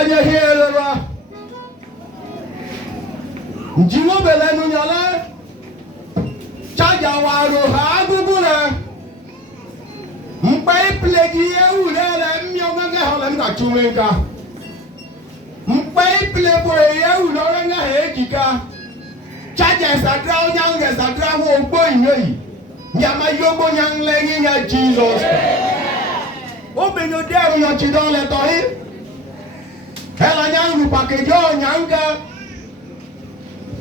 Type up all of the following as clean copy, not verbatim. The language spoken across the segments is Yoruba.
danye here ba. Njiwo bele nu nyala. Chaja waro ha gugu na. Mpai plegi e ure le mionga nga hola nga chumenga. Mpai plebo e ure nga hejika. Chaja sadra onyanga sadra ho ogbo inyoyi. Nyama yobo nyang lengi nga Jesus. Obenyo deru yo chidon le tohi. Hela nyang rupakejo nyanga.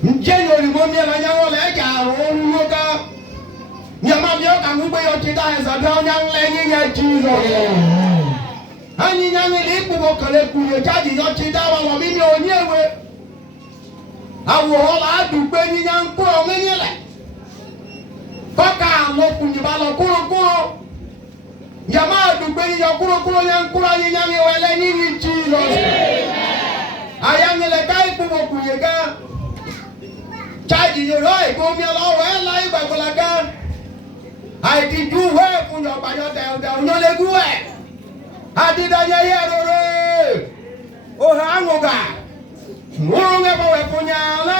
Njenyo limomi la nyango le ja ronuka. Nyama byo kangu be yo chida sadra nyang lengi nga Jesus. Ani nyang le kubo kale kuyo chaji yo chida wa mimi onyewe. Awo hola dugbe ni nyang ko menyele. Kọ́ka àwọn ọkùnrin bá lọ kúrò. Yàmá àdùgbé yíyọ kúrò yẹn kúrò yíyan ìwẹ̀ lẹ́yìn ní Jesus. Àyànilẹ̀ ká ìpòwò kùnyè ká. Chájì yòrò ìgbómi ọlọ́wọ́ ẹ̀ láì gbàgbọ́lá ká. Àìdíjú wẹ̀ fún yọ̀gbàyọ̀ dẹ̀ọ̀dẹ̀ ònyọ́lẹ́gú ẹ̀. Àdídáyẹ yẹ rere. Òhà àngùgà. Wọ́n ń ẹ̀fọ́ wẹ̀ fún yàrá.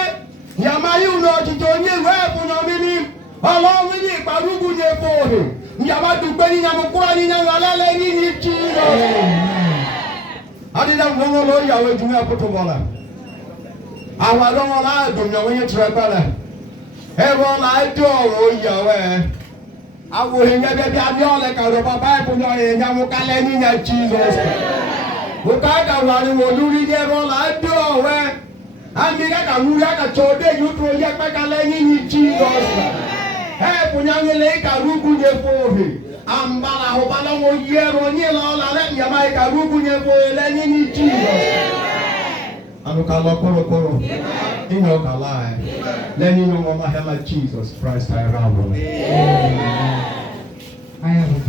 Yàmá yìí ń lọ jíjọ ní ìwẹ̀ fún yọ̀míní. Ọlọ́run ní ìparúgù ní epo òhè. Ìyàwó dùgbẹ́ ní ìyàmùkúrá ní ìyàwó alẹ́lẹ́ ní ní Jesus. Adídá gbọ́ngàn ló yàwó ìjùmọ̀ ẹ̀kútù bọ̀lá. Àwọn àdánwò láàdùn ìyàwó yẹn tirẹ̀ pẹ́lẹ̀. Ẹ̀rọ láàdùn ọ̀rọ̀ ìyàwó ẹ̀. Àwọn èèyàn bẹ́ẹ̀ bí abíọ́lẹ̀ kàrọ̀ bàbá ìpínlẹ̀ ìyàwó kálẹ̀ ní ní Jesus. Bùkà kàwé àríwò lórí ní ẹ̀rọ láàdùn ọ̀rẹ́. Àmì kàkà wúrí àkàtọ̀ òde yìí tó yẹ pẹ́kálẹ̀ ní ní Jesus. Punyangele karugu nye fohe. Ambala hobala wo yero nye la le nyama karugu nye fohe le ni Jesus. Anukalo koro. Inyo kala. Le ni no mama hela Jesus Christ I rawo. I have